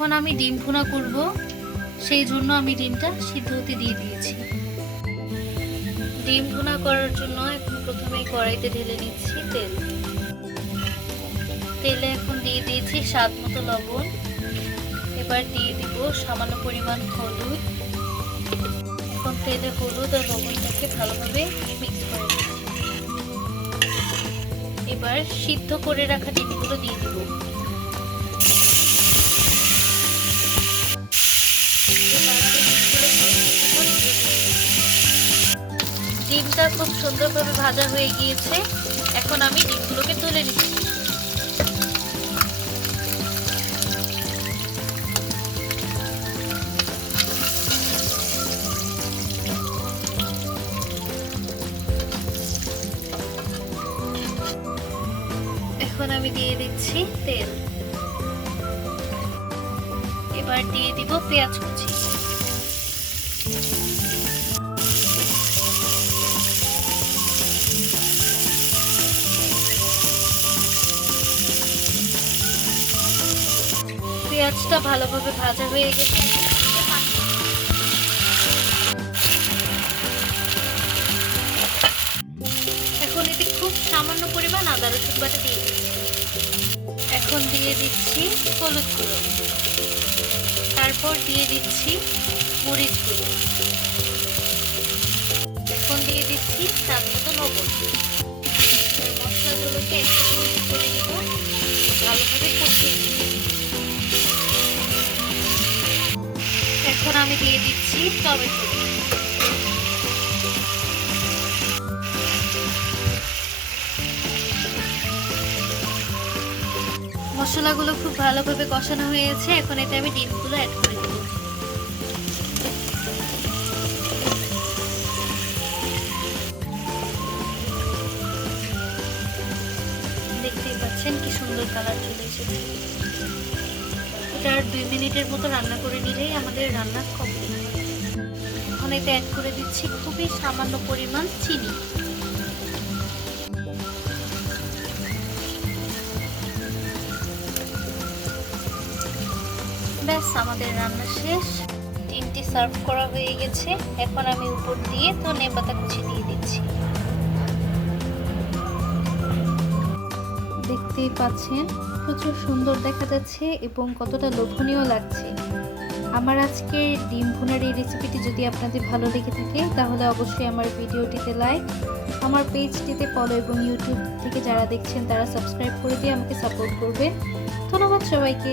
এখন আমি ডিম ভুনা করব, সেই জন্য আমি ডিমটা সিদ্ধ হতে দিয়ে দিয়েছি। ডিম ভুনা করার জন্য এখন প্রথমে কড়াইতে ঢেলে নিচ্ছি তেল। তেলে এখন দিয়ে দিয়েছি স্বাদ মতো লবণ। এবার দিয়ে দিব সামান্য পরিমাণ হলুদ। এখন তেলে হলুদ আর লবণটাকে ভালোভাবে মিক্স করে দিচ্ছি। এবার সিদ্ধ করে রাখা ডিমগুলো দিয়ে দিব। ডিমটা খুব সুন্দরভাবে ভাজা হয়ে গিয়েছে। এখন আমি ডিমগুলোকে তুলে নিচ্ছি। এখন আমি দিয়ে দিচ্ছি তেল। এবার দিয়ে দিব পেঁয়াজ কুচি। পেঁয়াজটা ভালোভাবে ভাজা হয়ে গেছে। এখন এতে খুব সামান্য পরিমাণ আদা রসুন বাটা দিয়ে দিচ্ছি। এখন দিয়ে দিচ্ছি হলুদ গুঁড়ো, তারপর দিয়ে দিচ্ছি মরিচ গুঁড়ো, এখন দিয়ে দিচ্ছি স্বাদ মতো লবণ। মশলাগুলোকে একসাথে মিক্স করে দিব, ভালোভাবে কষিয়ে দিব। এখন আমি দিয়ে দিচ্ছি টমেটো। মশলাগুলো খুব ভালোভাবে কষানো হয়েছে। এখন এতে আমি ডিমগুলো অ্যাড করে দেব। দেখতেই পাচ্ছেন কি সুন্দর কালার চলে এসেছে। এটা আর 2 মিনিটের মতো রান্না করে নিলেই আমাদের রান্না কমপ্লিট। এখন এতে অ্যাড করে দিচ্ছি খুবই সামান্য পরিমাণ চিনি। ব্যাস, আমাদের রান্না শেষ। ডিমটি সার্ভ করা হয়ে গেছে। এখন আমি উপর দিয়ে ধনেপাতা কুচি দিয়ে দিচ্ছি। দেখতেই পাচ্ছেন প্রচুর সুন্দর দেখা যাচ্ছে এবং কতটা লোভনীয় লাগছে। আমার আজকের ডিম ভুনার এই রেসিপিটি যদি আপনাদের ভালো লেগে থাকে তাহলে অবশ্যই আমার ভিডিওটিতে লাইক, আমার পেজটিতে ফলো এবং ইউটিউব থেকে যারা দেখছেন তারা সাবস্ক্রাইব করে দিয়ে আমাকে সাপোর্ট করবেন। ধন্যবাদ সবাইকে।